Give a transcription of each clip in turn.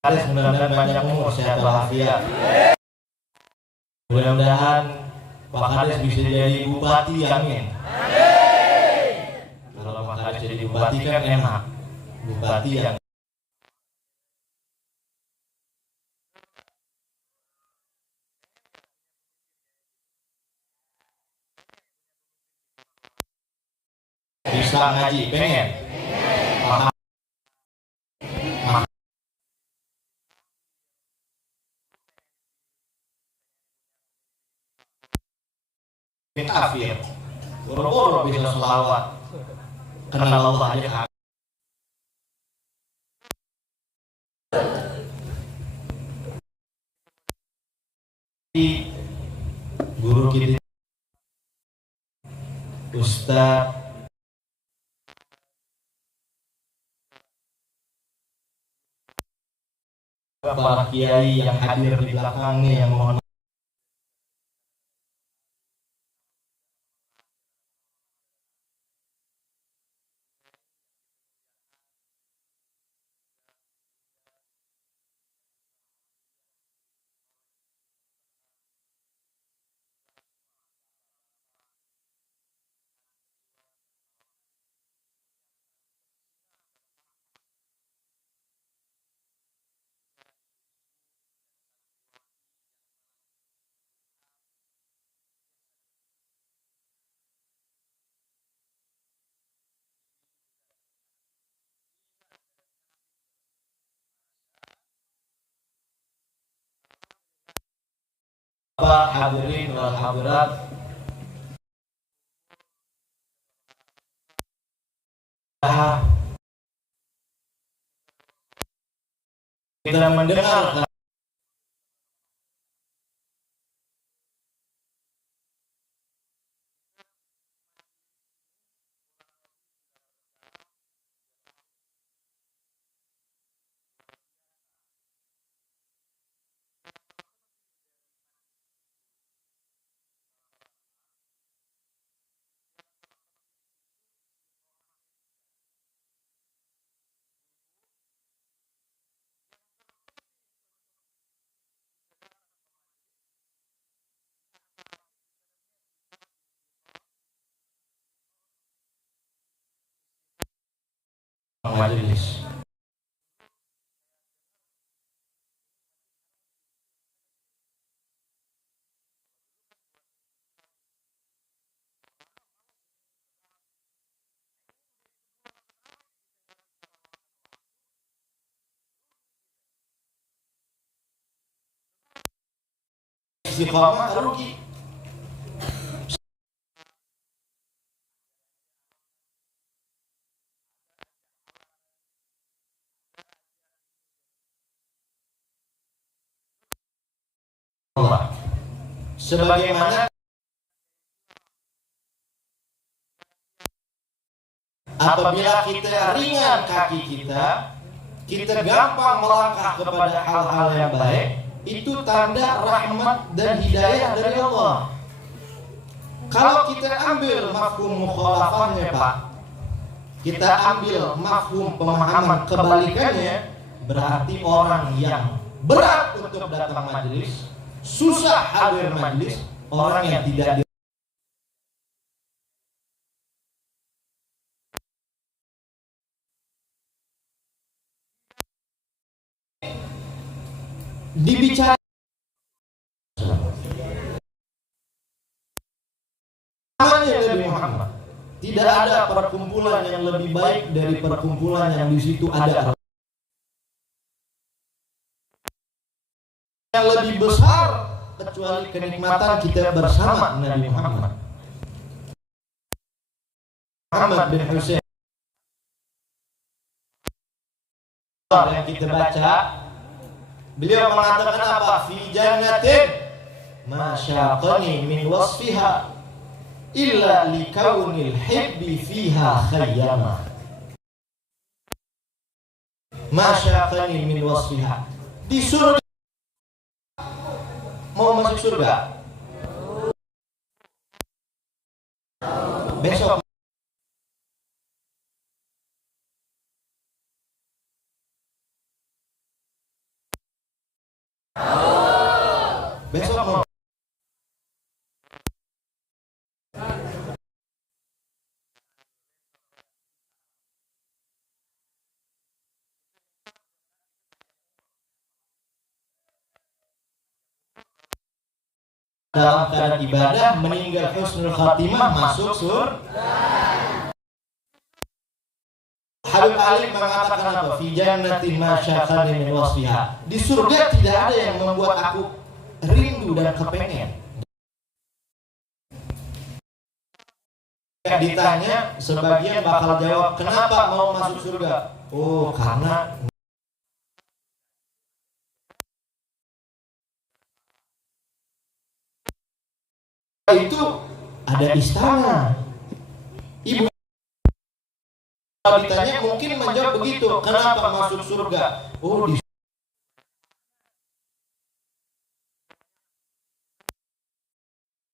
Mudah-mudahan panjang umur, sehat walafiat. Mudah-mudahan Pak Kades bisa jadi bupati, amin. Kalau Pak Kades jadi bupati kan enak, bupati yang bisa ngaji, pengen. Kafir, boro-boro bisa selawat, kenal Allah aja. Guru kita Ustaz para kiai yang hadir di belakangnya yang mohon hadirin wal hadirat. Kita mendengar majelis. Istiqomah rugi. Allah. Sebagaimana apabila kita ringan kaki kita gampang melangkah kepada hal-hal yang baik, itu tanda rahmat dan hidayah dari Allah. Kalau kita ambil mafhum mukhalafahnya, Pak, kita ambil mafhum pemahaman kebalikannya, berarti orang yang berat untuk datang majelis, susah hadir majelis, orang yang tidak dibicara. Nabi Muhammad, tidak ada perkumpulan yang lebih baik dari perkumpulan yang di situ ada yang lebih besar kecuali kenikmatan kita bersama Nabi Muhammad. Muhammad bin Husain yang kita baca, beliau mengatakan apa? Fi jannatin ma syaqani min wasfiha illa likaunil hibbi fiha khayyama. Ma syaqani min wasfiha. Di surga, mau masuk surga besok, dalam keadaan ibadah, meninggal husnul khatimah, masuk surga. Habib Ali mengatakan apa? Fi jannatin ma syaqani min wasfiha. Di surga tidak ada yang membuat aku rindu dan kepengen. Ditanya, sebagian bakal jawab, kenapa mau masuk surga? Oh, karena itu ada istana. Ibu ditanya mungkin menjawab begitu, kenapa masuk surga? Oh, di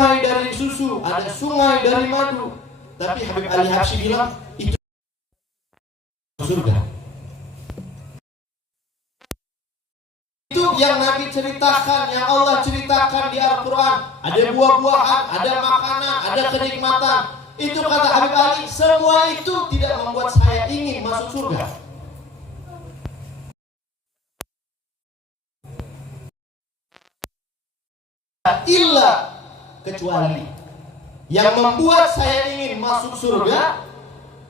sungai dari susu, ada sungai dari madu. Tapi Habib Ali Habsyi bilang itu surga. Itu yang Nabi ceritakan, yang Allah ceritakan di Al-Quran. Ada buah-buahan, ada makanan, ada kenikmatan. Itu kata Habib Ali, semua itu tidak membuat saya ingin masuk surga. Illa, kecuali yang membuat saya ingin masuk surga,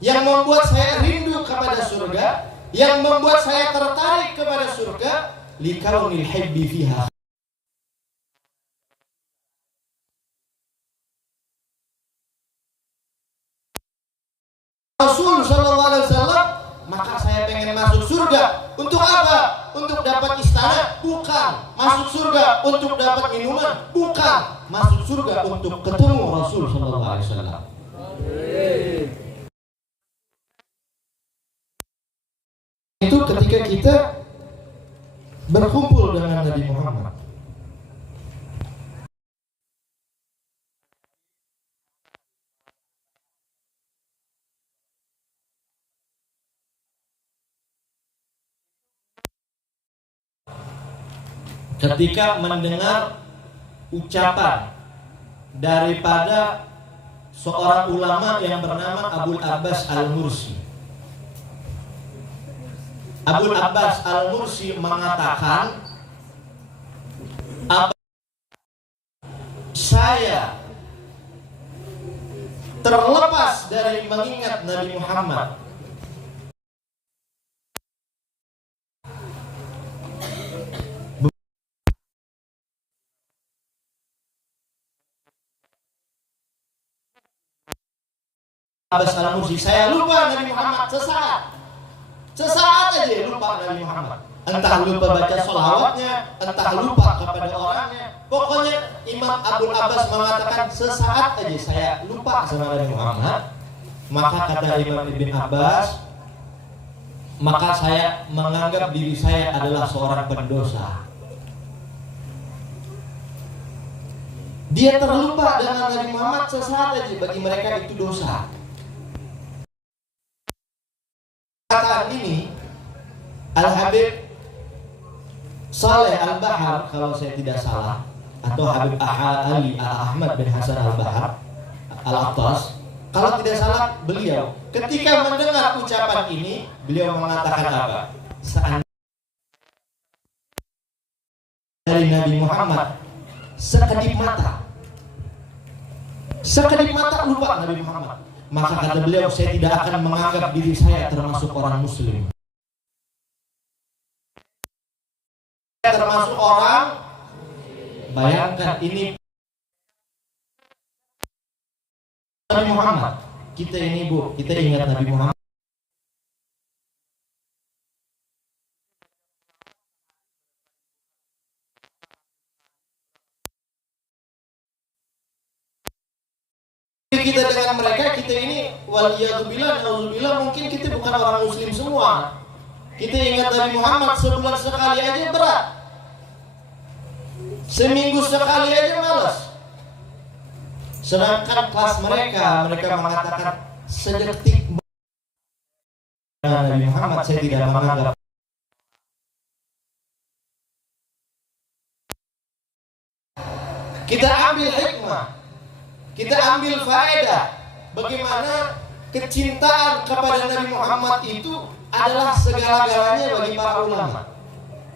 yang membuat saya rindu kepada surga, yang membuat saya tertarik kepada surga, likaunil hibbi fiha. Rasul sallallahu alaihi wasallam, maka saya pengen masuk surga. Untuk apa? Untuk dapat istana? Bukan. Masuk surga untuk dapat minuman? Bukan. Masuk surga untuk ketemu Rasul sallallahu alaihi wasallam. Itu ketika kita berkumpul dengan Nabi Muhammad. Ketika mendengar ucapan daripada seorang ulama yang bernama Abul Abbas Al-Mursi. Abul Abbas Al-Mursi mengatakan, saya terlepas dari mengingat Nabi Muhammad, Abbas Al-Mursi, saya lupa Nabi Muhammad sesaat aja lupa Nabi Muhammad. Entah lupa baca sholawatnya, entah lupa kepada orangnya. Pokoknya Imam Abul Abbas mengatakan sesaat aja saya lupa sama Nabi Muhammad. Maka kata Imam Ibn Abbas, maka saya menganggap diri saya adalah seorang pendosa. Dia terlupa dengan Nabi Muhammad sesaat aja, bagi mereka itu dosa. Kata ini Al-Habib Saleh Al-Bahar, kalau saya tidak salah, atau Habib Ali Ahmad bin Hasan Al-Bahar Al-Attas, kalau tidak salah, beliau ketika mendengar ucapan ini, beliau mengatakan apa? Dari Nabi Muhammad sekedip mata lupa Nabi Muhammad. Maka kata beliau, saya tidak akan menganggap diri saya termasuk orang muslim, termasuk orang. Bayangkan ini Nabi Muhammad. Kita ini Bu, kita ingat Nabi Muhammad. Kita dengan mereka, kita ini waliyadzubillah, nauzubillah, mungkin kita bukan orang muslim semua. Kita ingat Nabi Muhammad sebulan sekali aja berat, seminggu sekali aja malas. Sedangkan kelas mereka mengatakan sedetik Nabi Muhammad saya tidak menganggap. Kita ambil hikmah, kita ambil faedah bagaimana kecintaan kepada Nabi Muhammad itu adalah segala-galanya bagi para ulama,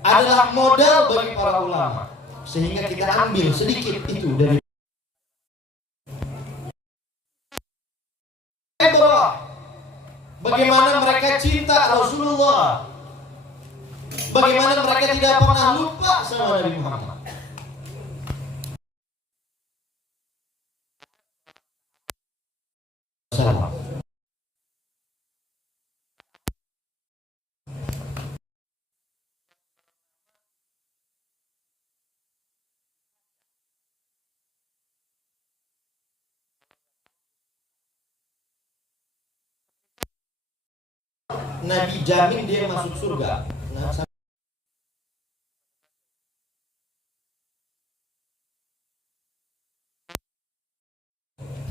adalah modal bagi para ulama. sehingga kita ambil sedikit itu dari bagaimana mereka cinta Rasulullah, bagaimana mereka tidak pernah lupa sama Nabi Muhammad. Nabi jamin dia masuk surga.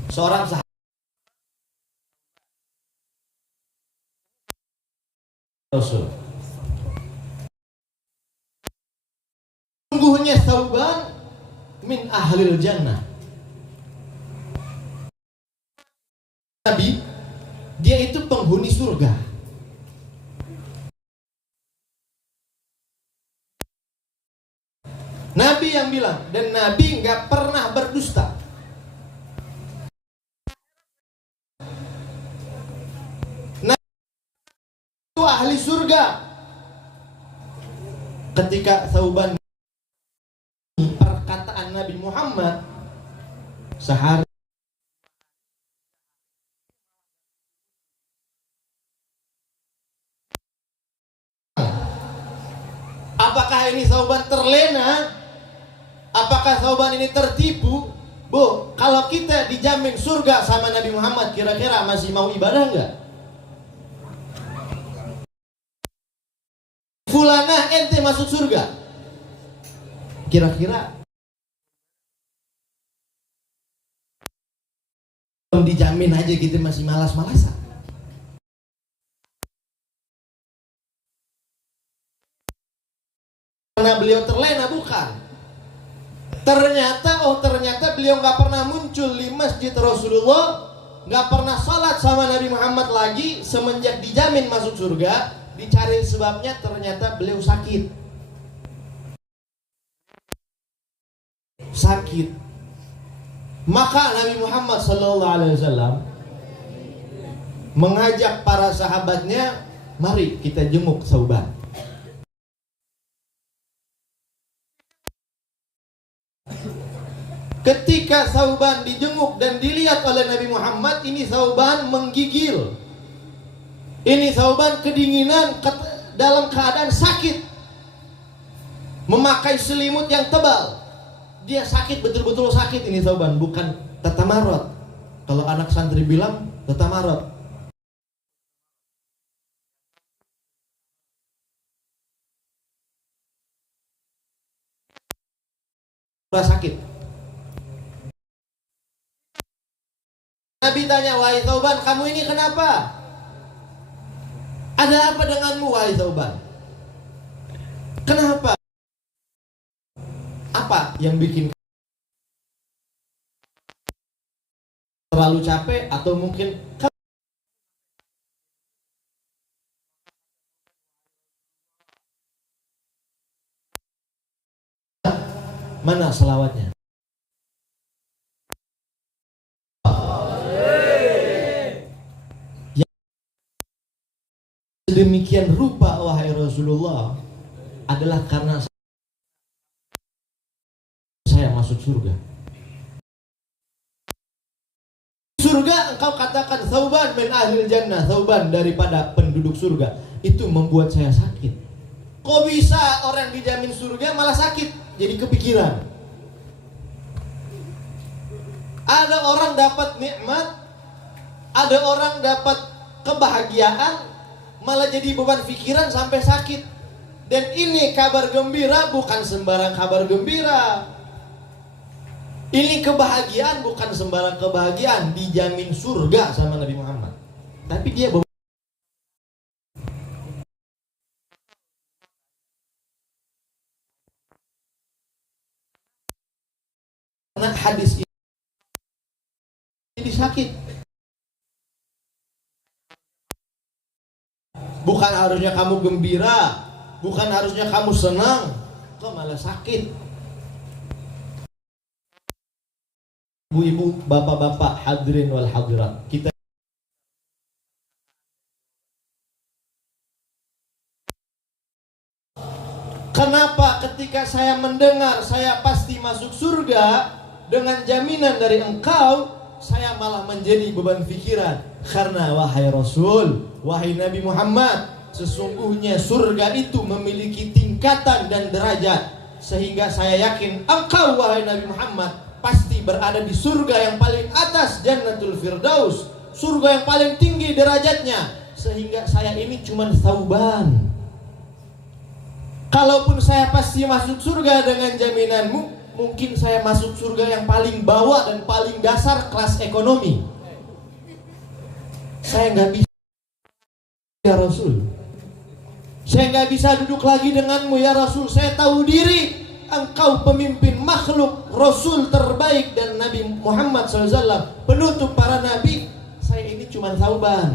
Seorang sahabat Rasul, sungguhnya Thauban min ahlil jannah. Nabi, dia itu penghuni surga. Nabi yang bilang, dan Nabi nggak pernah berdusta. Nabi itu ahli surga. Ketika Thauban perkataan Nabi Muhammad sehari, apakah ini Thauban terlena? Apakah Thauban ini tertipu? Bu, kalau kita dijamin surga sama Nabi Muhammad, kira-kira masih mau ibadah nggak? Fulanah ente masuk surga, kira-kira dijamin aja gitu masih malas-malasan? Karena beliau terlena? Bukan. Ternyata beliau nggak pernah muncul di masjid Rasulullah, nggak pernah salat sama Nabi Muhammad lagi semenjak dijamin masuk surga. Dicari sebabnya, ternyata beliau sakit. Maka Nabi Muhammad SAW mengajak para sahabatnya, mari kita jenguk Thauban. Ketika Thauban dijenguk dan dilihat oleh Nabi Muhammad, ini Thauban menggigil. Ini Thauban kedinginan dalam keadaan sakit, memakai selimut yang tebal. Dia sakit, betul-betul sakit ini Thauban, bukan tatamarot. Kalau anak santri bilang tatamarot. Sakit. Nabi tanya, wahai Thauban, kamu ini kenapa? Ada apa denganmu, wahai Thauban? Kenapa? Apa yang bikin terlalu capek, atau mungkin mana selawatnya? Demikian rupa wahai Rasulullah adalah karena saya masuk surga. Surga engkau katakan Thauban min ahlil jannah, Thauban daripada penduduk surga. Itu membuat saya sakit. Kok bisa orang dijamin surga malah sakit? Jadi kepikiran. Ada orang dapat nikmat, ada orang dapat kebahagiaan, malah jadi beban pikiran sampai sakit. Dan ini kabar gembira, bukan sembarang kabar gembira. Ini kebahagiaan, bukan sembarang kebahagiaan. Dijamin surga sama Nabi Muhammad. Tapi dia karena hadis ini sakit. Bukan harusnya kamu gembira, bukan harusnya kamu senang, kok malah sakit. Ibu-ibu, bapak-bapak, hadirin wal hadirat, kita kenapa ketika saya mendengar saya pasti masuk surga dengan jaminan dari engkau, saya malah menjadi beban pikiran? Karena wahai Rasul, wahai Nabi Muhammad, sesungguhnya surga itu memiliki tingkatan dan derajat, sehingga saya yakin engkau wahai Nabi Muhammad pasti berada di surga yang paling atas, Jannatul Firdaus, surga yang paling tinggi derajatnya, sehingga saya ini cuma sauban. Kalaupun saya pasti masuk surga dengan jaminanmu, mungkin saya masuk surga yang paling bawah dan paling dasar kelas ekonomi. Saya nggak bisa, ya Rasul. Saya nggak bisa duduk lagi denganmu, ya Rasul. Saya tahu diri engkau pemimpin makhluk, Rasul terbaik, dan Nabi Muhammad SAW penutup para nabi. Saya ini cuma sauban.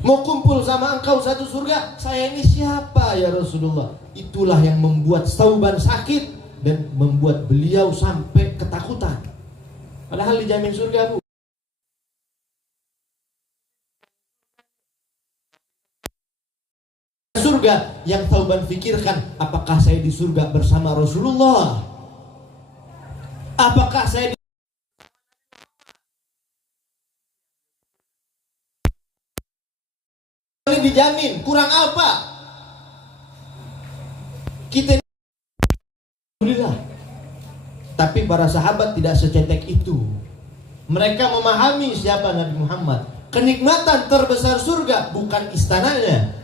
Mau kumpul sama engkau satu surga, saya ini siapa ya Rasulullah? Itulah yang membuat sauban sakit dan membuat beliau sampai ketakutan. Padahal dijamin surga, Bu. Surga yang sauban pikirkan, apakah saya di surga bersama Rasulullah? Apakah saya dijamin? Kurang apa? Kita alhamdulillah. Tapi para sahabat tidak secetek itu. Mereka memahami siapa Nabi Muhammad. Kenikmatan terbesar surga bukan istananya.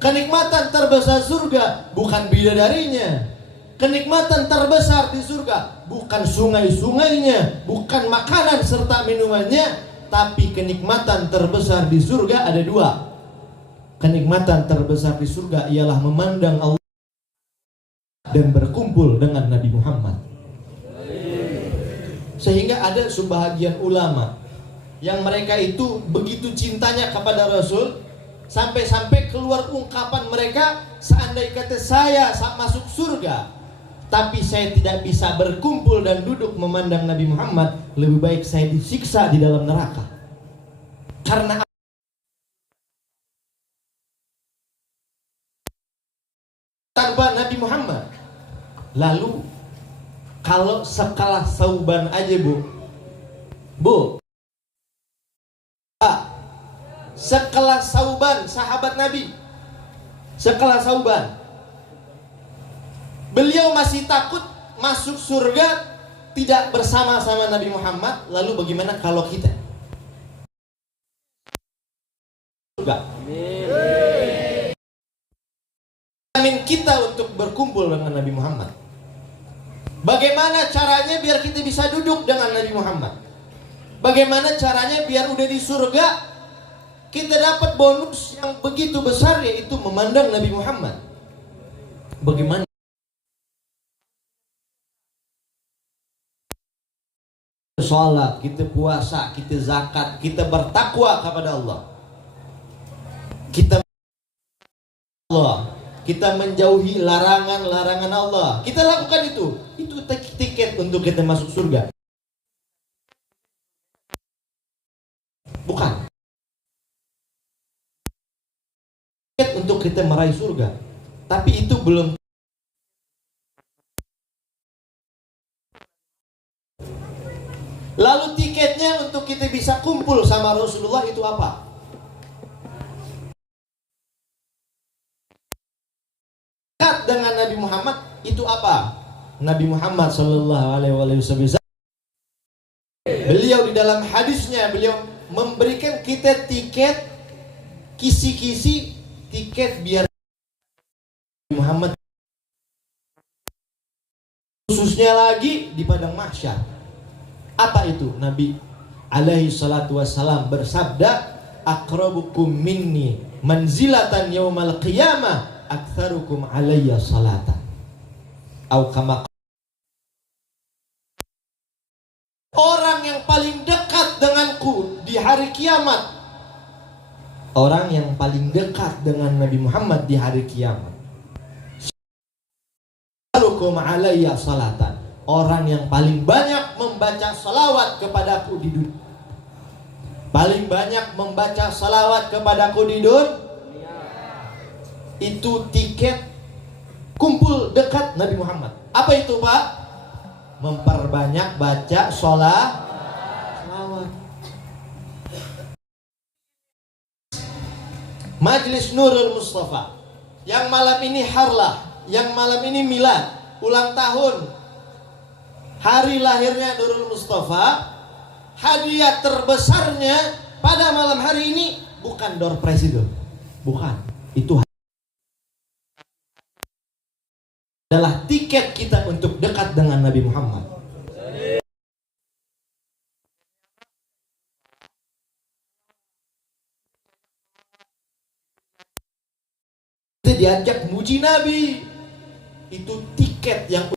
Kenikmatan terbesar surga bukan bidadarinya. Kenikmatan terbesar di surga bukan sungai-sungainya, bukan makanan serta minumannya, tapi kenikmatan terbesar di surga ada dua. Kenikmatan terbesar di surga ialah memandang Allah dan berkumpul dengan Nabi Muhammad. Sehingga ada sebahagian ulama yang mereka itu begitu cintanya kepada Rasul, sampai-sampai keluar ungkapan mereka, seandainya kata saya masuk surga, tapi saya tidak bisa berkumpul dan duduk memandang Nabi Muhammad, lebih baik saya disiksa di dalam neraka. Karena tanpa Nabi Muhammad. Lalu kalau skala sauban aja, Bu, sekelas sauban, sahabat Nabi, sekelas sauban, beliau masih takut masuk surga tidak bersama-sama Nabi Muhammad. Lalu bagaimana kalau kita? Surga. Amin kita untuk berkumpul dengan Nabi Muhammad. Bagaimana caranya biar kita bisa duduk dengan Nabi Muhammad? Bagaimana caranya biar udah di surga kita dapat bonus yang begitu besar, yaitu memandang Nabi Muhammad? Bagaimana? Sholat, kita puasa, kita zakat, kita bertakwa kepada Allah, kita menjauhi larangan-larangan Allah. Kita lakukan itu tiket untuk kita masuk surga. Bukan tiket untuk kita meraih surga. Tapi itu belum. Lalu tiketnya untuk kita bisa kumpul sama Rasulullah itu apa? Dengan Nabi Muhammad itu apa? Nabi Muhammad SAW, beliau di dalam hadisnya, beliau memberikan kita tiket, kisi-kisi tiket biar Muhammad, khususnya lagi di padang mahsyar. Apa itu? Nabi alaihi salatu wassalam bersabda, aqrabukum minni manzilatan yaumal qiyamah aktsarukum alayya salatan. Au kama, orang yang paling dekat denganku di hari kiamat, orang yang paling dekat dengan Nabi Muhammad di hari kiamat, aktsarukum alayya salatan, orang yang paling banyak membaca salawat kepadaku di dunia. Paling banyak membaca salawat kepadaku di dunia. Itu tiket kumpul dekat Nabi Muhammad. Apa itu, Pak? Memperbanyak baca salawat. Majlis Nurul Mustafa yang malam ini harlah, yang malam ini milad, ulang tahun hari lahirnya Nurul Mustafa. Hadiah terbesarnya pada malam hari ini bukan door prize itu, bukan, itu adalah tiket kita untuk dekat dengan Nabi Muhammad. Kita diajak muji Nabi, itu tiket yang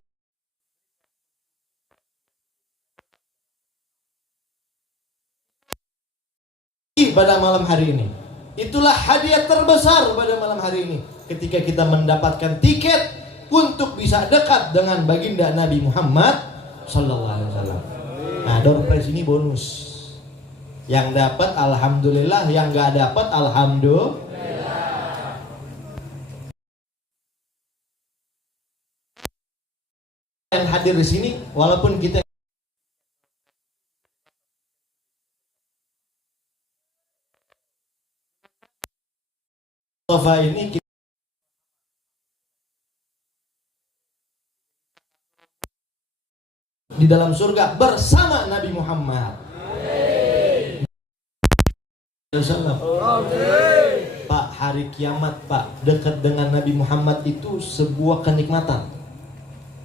pada malam hari ini. Itulah hadiah terbesar pada malam hari ini, ketika kita mendapatkan tiket untuk bisa dekat dengan baginda Nabi Muhammad sallallahu alaihi wasallam. Nah, door prize ini bonus. Yang dapat alhamdulillah, yang nggak dapat alhamdulillah. Yang hadir di sini, walaupun kita sofa ini di dalam surga bersama Nabi Muhammad. Pak, hari kiamat, Pak, dekat dengan Nabi Muhammad itu sebuah kenikmatan.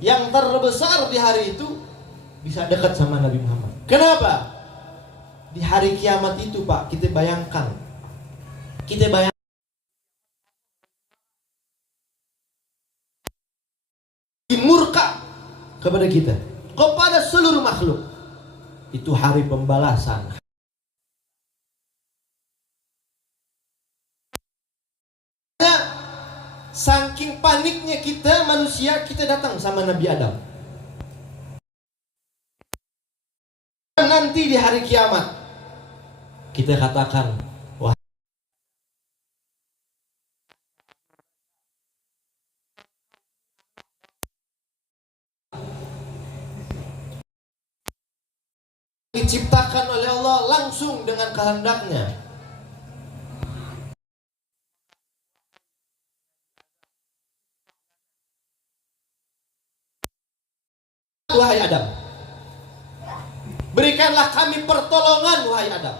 Yang terbesar di hari itu bisa dekat sama Nabi Muhammad. Kenapa? Di hari kiamat itu, Pak, kita bayangkan murka kepada kita, kepada seluruh makhluk. Itu hari pembalasan. Saking paniknya kita manusia, kita datang sama Nabi Adam. Nanti di hari kiamat kita katakan, wah, diciptakan oleh Allah langsung dengan kehendaknya. Wahai Adam, berikanlah kami pertolongan, wahai Adam.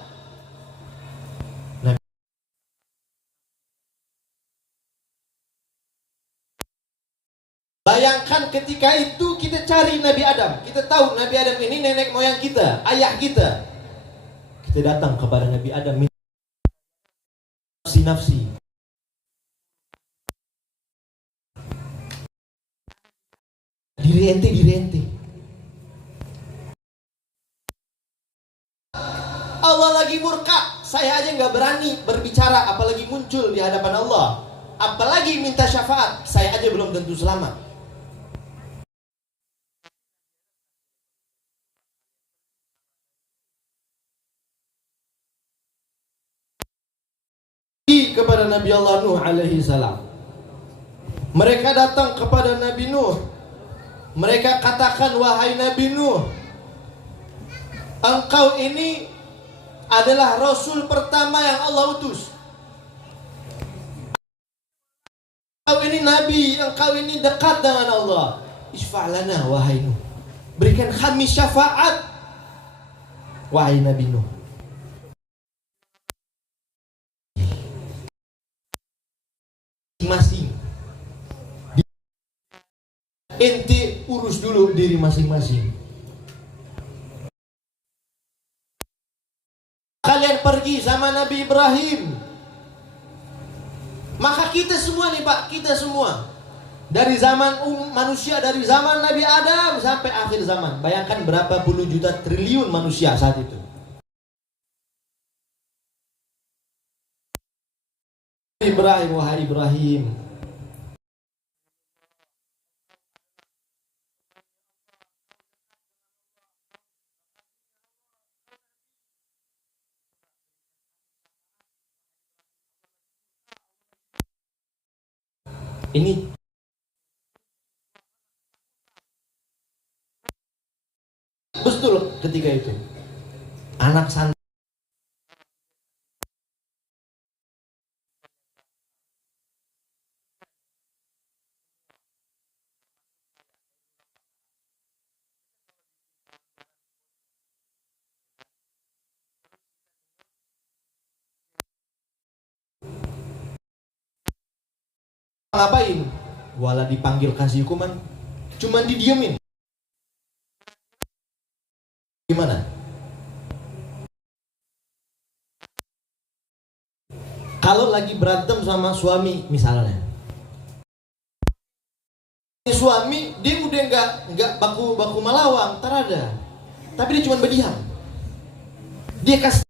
Bayangkan ketika itu kita cari Nabi Adam. Kita tahu Nabi Adam ini nenek moyang kita, ayah kita. Kita datang kepada Nabi Adam, minta nafsi. Diri ente. Allah lagi murka, saya aja nggak berani berbicara, apalagi muncul di hadapan Allah, apalagi minta syafaat, saya aja belum tentu selamat. Kepada Nabi Allah Nuh alaihi salam, mereka datang kepada Nabi Nuh, mereka katakan, wahai Nabi Nuh, engkau ini adalah Rasul pertama yang Allah utus. Engkau ini Nabi, engkau ini dekat dengan Allah. Isfa'lana wahai Nuh, berikan kami syafaat, wahai Nabi Nuh. Masing-masing ente urus dulu diri masing-masing. Kalian pergi sama Nabi Ibrahim. Maka kita semua nih Pak, kita semua dari zaman manusia, dari zaman Nabi Adam sampai akhir zaman. Bayangkan berapa puluh juta triliun manusia saat itu. Ibrahim, wahai Ibrahim, Ini betul ketika itu anak santri ngapain? Wala dipanggil kasih hukuman, cuman didiemin. Gimana? Kalau lagi berantem sama suami misalnya, suami dia udah nggak baku melawang, terada, tapi dia cuma berdiam. Dia kasih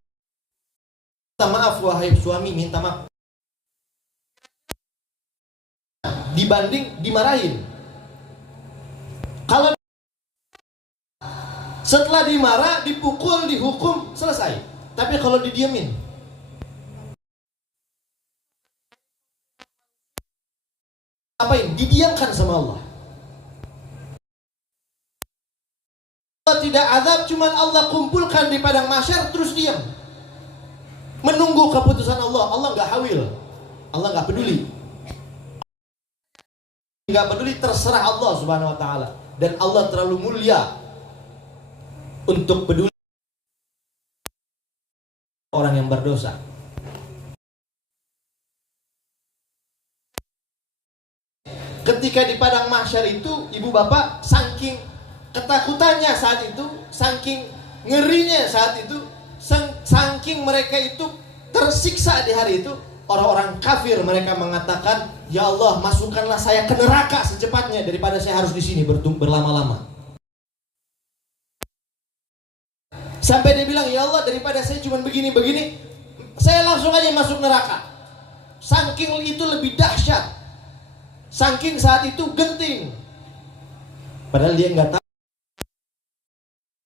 maaf, wahai suami, minta maaf, dibanding dimarahin. Kalau setelah dimarah, dipukul, dihukum, selesai. Tapi kalau didiemin, apain? Didiamkan sama Allah. Allah tidak azab, cuman Allah kumpulkan di padang mahsyar terus diam, menunggu keputusan Allah. Allah nggak hawil, Allah nggak peduli. Nggak peduli, terserah Allah subhanahu wa ta'ala. Dan Allah terlalu mulia untuk peduli orang yang berdosa. Ketika di padang mahsyar itu, ibu bapak saking ketakutannya saat itu, saking ngerinya saat itu, saking mereka itu tersiksa di hari itu, orang-orang kafir mereka mengatakan, ya Allah, masukkanlah saya ke neraka secepatnya daripada saya harus di sini berlama-lama. Sampai dia bilang, ya Allah, daripada saya cuma begini-begini, saya langsung aja masuk neraka. Saking itu lebih dahsyat, saking saat itu genting. Padahal dia nggak tahu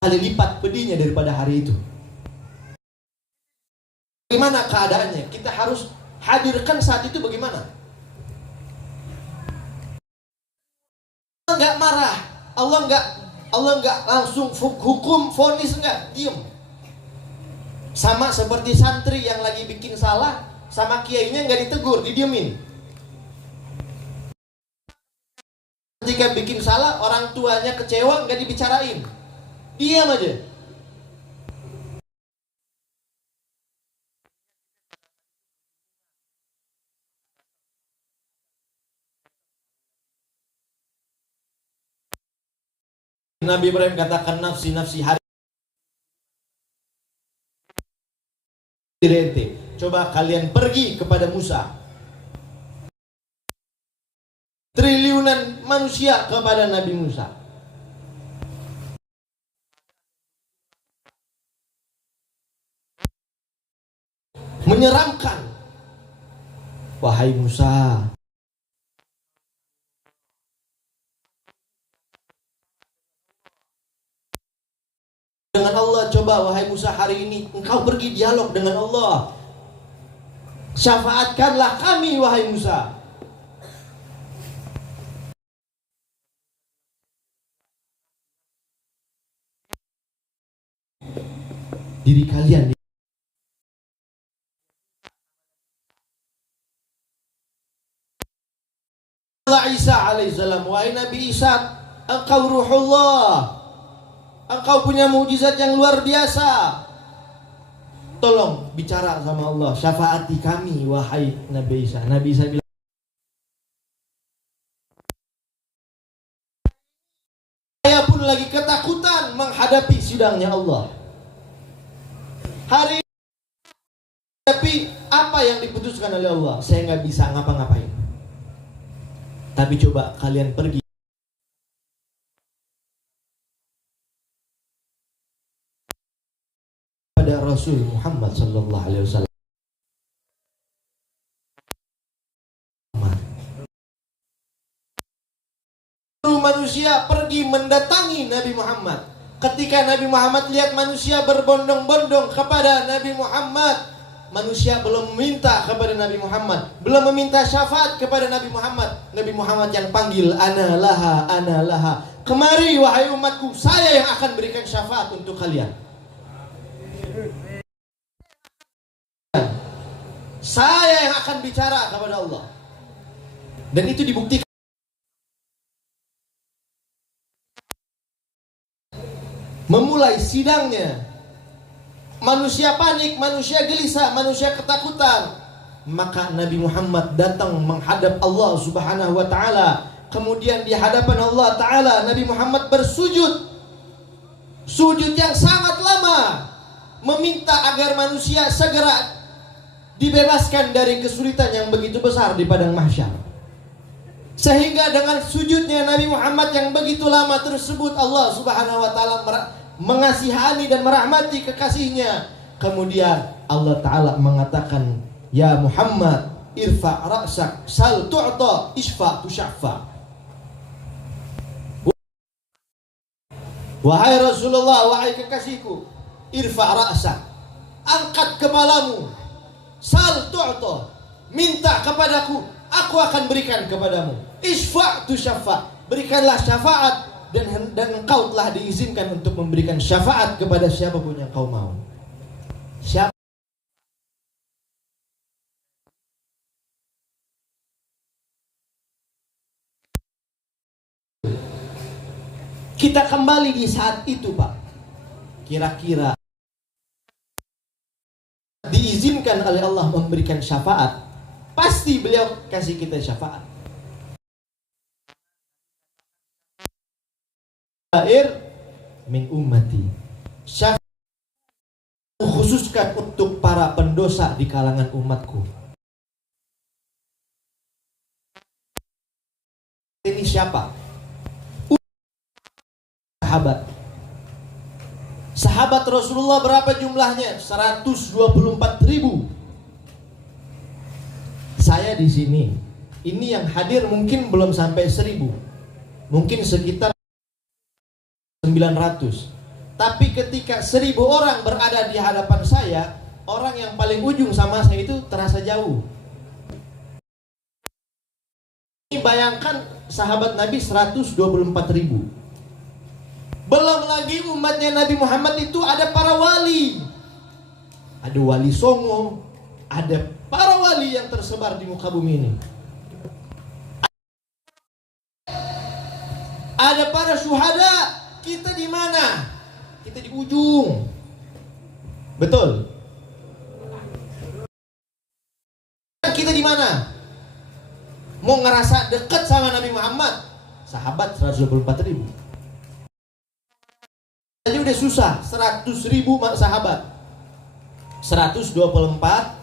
kali lipat pedihnya daripada hari itu. Bagaimana keadaannya? Kita harus hadirkan saat itu bagaimana. Allah nggak marah, Allah nggak langsung hukum, vonis, nggak, diem. Sama seperti santri yang lagi bikin salah, sama kiainya nggak ditegur, didiemin. Ketika bikin salah, orang tuanya kecewa, nggak dibicarain, diam aja. Nabi Ibrahim katakan, nafsi nafsi, hari dirente. Coba kalian pergi kepada Musa. Triliunan manusia kepada Nabi Musa. Menyeramkan. Wahai Musa, dengan Allah, coba wahai Musa, hari ini engkau pergi dialog dengan Allah. Syafaatkanlah kami wahai Musa. Diri kalian. Allah Isa alaihissalam, wahai Nabi Isa, engkau ruhullah, engkau punya mukjizat yang luar biasa. Tolong bicara sama Allah, syafaati kami wahai Nabi Isa. Nabi Isa bilang, saya pun lagi ketakutan menghadapi sidangnya Allah. Hari ini, tapi apa yang diputuskan oleh Allah, saya nggak bisa ngapa-ngapain. Tapi coba kalian pergi pada Rasul Muhammad sallallahu alaihi wasallam. Manusia pergi mendatangi Nabi Muhammad. Ketika Nabi Muhammad lihat manusia berbondong-bondong kepada Nabi Muhammad, manusia belum meminta kepada Nabi Muhammad, belum meminta syafaat kepada Nabi Muhammad. Nabi Muhammad yang panggil, ana laha, ana laha. Kemari wahai umatku, saya yang akan berikan syafaat untuk kalian. Saya yang akan bicara kepada Allah. Dan itu dibuktikan. Memulai sidangnya, manusia panik, manusia gelisah, manusia ketakutan. Maka Nabi Muhammad datang menghadap Allah Subhanahu wa ta'ala. Kemudian di hadapan Allah ta'ala Nabi Muhammad bersujud, sujud yang sangat lama, meminta agar manusia segera dibebaskan dari kesulitan yang begitu besar di padang mahsyar. Sehingga dengan sujudnya Nabi Muhammad yang begitu lama tersebut, Allah Subhanahu wa ta'ala mengasihani dan merahmati kekasihnya. Kemudian Allah ta'ala mengatakan, ya Muhammad, irfa' ra'sak, sal tu'ta, isfa' tusyaffa. Wahai Rasulullah, wahai kekasihku, irfa' ra'sak, angkat kepalamu, sal tu'ta, minta kepadaku, aku akan berikan kepadamu. Isfa' tusyaffa, berikanlah syafaat, dan engkau telah diizinkan untuk memberikan syafaat kepada siapapun yang kau mau. Siapa? Kita kembali di saat itu, Pak. Kira-kira diizinkan oleh Allah memberikan syafaat, pasti beliau kasih kita syafaat. Air min ummati, syafaat khususkan untuk para pendosa di kalangan umatku. Ini siapa? Sahabat Rasulullah berapa jumlahnya? 124.000. Saya di sini, ini yang hadir mungkin belum sampai 1.000, mungkin sekitar 900. Tapi ketika 1.000 orang berada di hadapan saya, orang yang paling ujung sama saya itu terasa jauh. Ini bayangkan sahabat Nabi 124.000. Belum lagi umatnya Nabi Muhammad itu ada para wali. Ada wali songo, ada para wali yang tersebar di muka bumi ini. Ada para syuhada. Kita di mana? Kita di ujung. Betul? Kita di mana? Mau ngerasa dekat sama Nabi Muhammad, sahabat 124.000. Jadi udah susah, 100.000 sahabat, 124.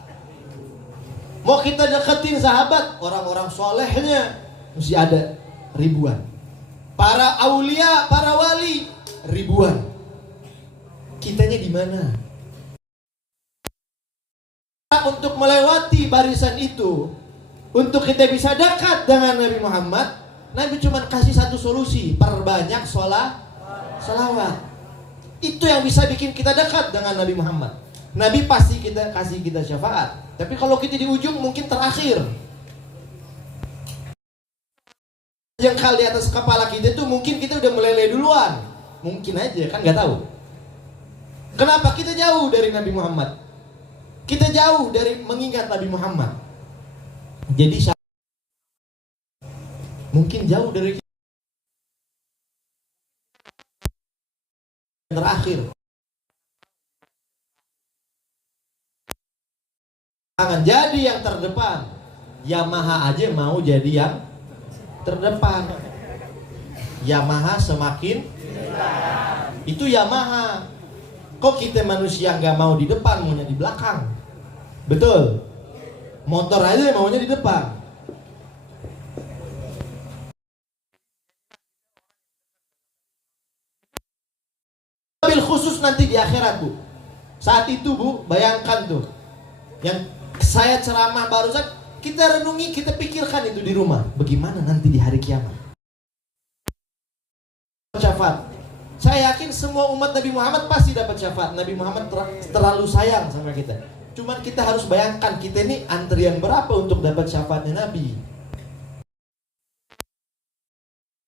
Mau kita deketin sahabat, orang-orang solehnya mesti ada ribuan. Para aulia, para wali ribuan. Kitanya di mana? Untuk melewati barisan itu, untuk kita bisa dekat dengan Nabi Muhammad, Nabi cuma kasih satu solusi, perbanyak salawat. Itu yang bisa bikin kita dekat dengan Nabi Muhammad. Nabi pasti kita kasih kita syafaat. Tapi kalau kita di ujung mungkin terakhir. Jengkal di atas kepala kita itu mungkin kita udah meleleh duluan. Mungkin aja, kan nggak tahu. Kenapa? Kita jauh dari Nabi Muhammad. Kita jauh dari mengingat Nabi Muhammad. Jadi mungkin jauh dari terakhir. Jangan jadi yang terdepan. Yamaha aja mau jadi yang terdepan. Yamaha semakin itu Yamaha. Kok kita manusia nggak mau di depan, maunya di belakang? Betul. Motor aja maunya di depan. Mobil khusus nanti di akhirat, Bu. Saat itu, Bu, bayangkan tuh, yang saya ceramah barusan, kita renungi, kita pikirkan itu di rumah. Bagaimana nanti di hari kiamat? Syafaat. Saya yakin semua umat Nabi Muhammad pasti dapat syafaat. Nabi Muhammad terlalu sayang sama kita. Cuman kita harus bayangkan, kita ini antrian berapa untuk dapat syafaatnya Nabi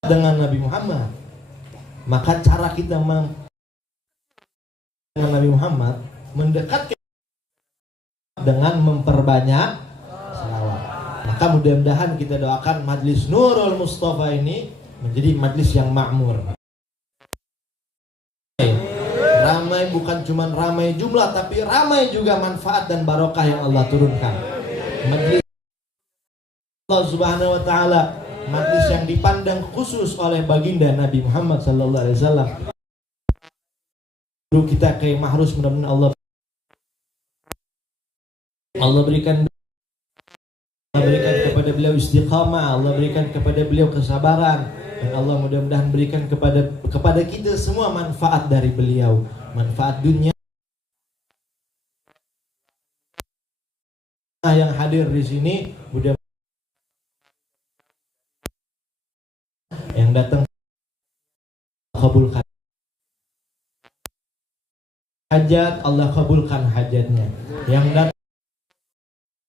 dengan Nabi Muhammad. Maka cara kita dengan Nabi Muhammad mendekat dengan memperbanyak salawat. Maka mudah-mudahan kita doakan Majlis Nurul Mustafa ini menjadi majlis yang makmur. Ramai bukan cuma ramai jumlah, tapi ramai juga manfaat dan barokah yang Allah turunkan. Majlis Allah Subhanahu wa taala, majlis yang dipandang khusus oleh baginda Nabi Muhammad sallallahu alaihi wasallam. Guru kita Kiai Mahrus, mudah-mudahan Allah berikan kepada beliau istiqamah, Allah berikan kepada beliau kesabaran, dan Allah mudah-mudahan berikan kepada kita semua manfaat dari beliau, manfaat dunia. Yang hadir di sini mudah yang datang kabulkan hajat, Allah kabulkan hajatnya. Yang datang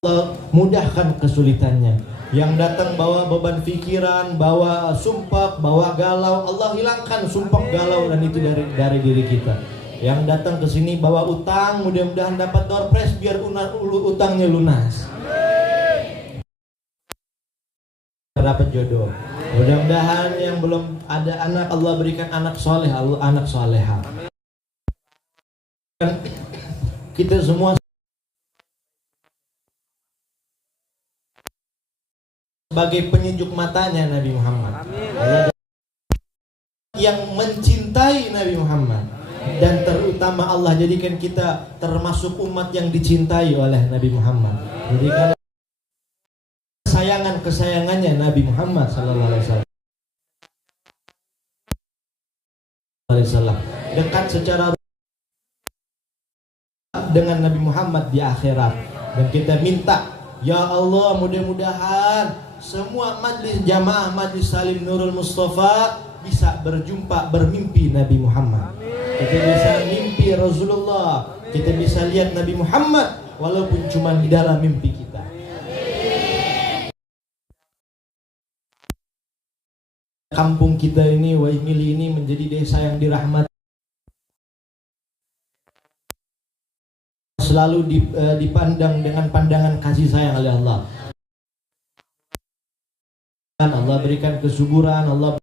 Allah mudahkan kesulitannya. Yang datang bawa beban pikiran, bawa sumpah, bawa galau, Allah hilangkan sumpah galau dan itu dari diri kita. Yang datang ke sini bawa utang, mudah-mudahan dapat door prize biar utangnya lunas. Dapat jodoh. Mudah-mudahan yang belum ada anak, Allah berikan anak soleh, anak soleha. Kita semua sebagai penyejuk matanya Nabi Muhammad. Allah yang mencintai Nabi Muhammad, dan terutama Allah jadikan kita termasuk umat yang dicintai oleh Nabi Muhammad. Jadikan kesayangannya Nabi Muhammad sallallahu alaihi wasallam. Dekat secara dengan Nabi Muhammad di akhirat, dan kita minta, ya Allah, mudah-mudahan semua majlis jamaah Majlis Salim Nurul Mustafa bisa berjumpa, bermimpi Nabi Muhammad. Kita bisa mimpi Rasulullah, kita bisa lihat Nabi Muhammad walaupun cuma di dalam mimpi kita. Kampung kita ini, Waimili ini menjadi desa yang dirahmati, selalu dipandang dengan pandangan kasih sayang oleh Allah. Allah berikan kesuburan, Allah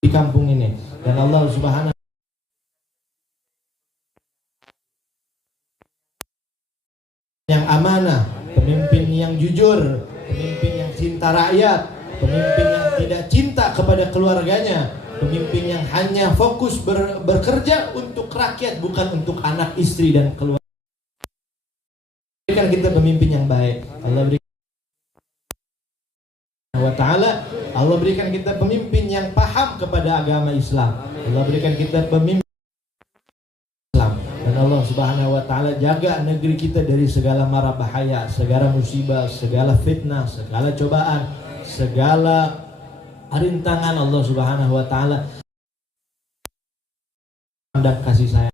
di kampung ini, dan Allah Subhanahu yang amanah, pemimpin yang jujur, pemimpin yang cinta rakyat, pemimpin yang tidak cinta kepada keluarganya, pemimpin yang hanya fokus bekerja untuk rakyat, bukan untuk anak, istri, dan keluarga. Berikan kita pemimpin yang baik. Allah berikan wa ta'ala, Allah berikan kita pemimpin yang paham kepada agama Islam. Allah berikan kita pemimpin Islam, dan Allah Subhanahu wa ta'ala jaga negeri kita dari segala mara bahaya, segala musibah, segala fitnah, segala cobaan, segala rintangan. Allah Subhanahu wa ta'ala dan kasih sayang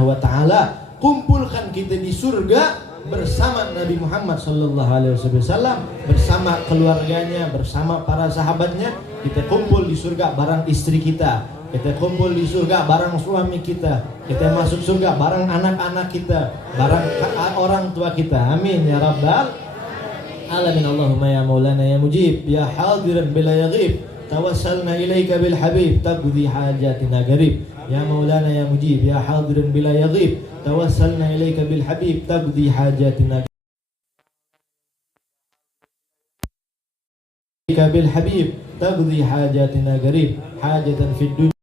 wa ta'ala kumpulkan kita di surga bersama Nabi Muhammad sallallahu alaihi wasallam, bersama keluarganya, bersama para sahabatnya. Kita kumpul di surga bareng istri kita, kita kumpul di surga bareng suami kita, kita masuk surga bareng anak-anak kita, bareng orang tua kita. Amin ya rabbal alamin. Allahumma ya maulana ya mujib ya hadiran bila yaghib, tawassalna ilaika bil habib taqdi hajatina garib. Ya maulana ya mujib ya hadiran bila yaghib, tawassalna ilaika bil habib taqdi hajatina bil habib taqdi hajatina garib, hajatan fid dunya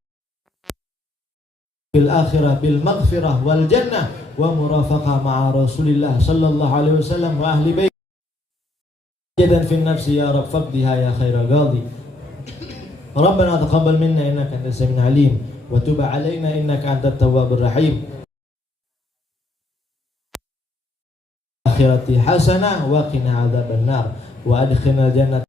bil akhirah bil maghfirah wal jannah wa murafaqah ma'a Rasulillah sallallahu alaihi wasallam wa ahli bait. Jadan fi nafsi ya rab faqdiha ya khairal qadi. Rabbana taqabbal minna innaka antas samiul alim wa tub alaina innaka antat tawwabur rahim. Akhirati hasanah wa qina adzaban nar wa adkhilna jannata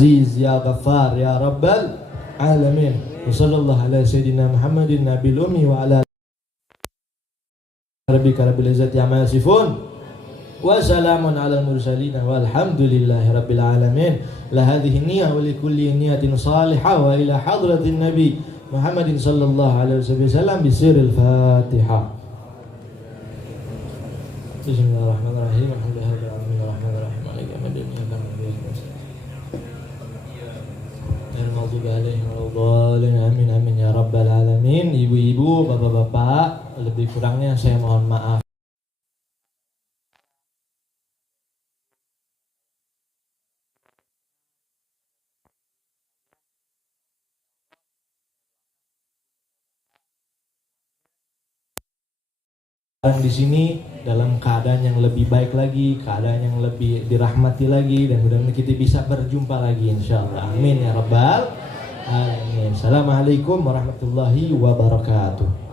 aziz ya ghaffar ya rabbal alamin. Wa sallallahu ala sayyidina Muhammadin nabil ummi wa ala Rabbika rabbil izzati amma yasifun wa salamun alal mursalin walhamdulillahi rabbil alamin. La hadhihi niyyah wa likulli niyyatin salihah wa ila hadratin nabi Muhammadin sallallahu alaihi wasallam bisiril Fatihah. Bismillahirrahmanirrahim. Alhamdulillahirabbil alamin arrahmanir rahim maliki yaumiddin iyyaka na'budu wa iyyaka nasta'in. Amin amin ya rabbal alamin. Ibu-ibu, bapak-bapak, lebih kurangnya saya mohon maaf. Di sini dalam keadaan yang lebih baik lagi, keadaan yang lebih dirahmati lagi, dan mudah-mudahan kita bisa berjumpa lagi insyaallah. Amin ya rabbal alamin. Assalamualaikum warahmatullahi wabarakatuh.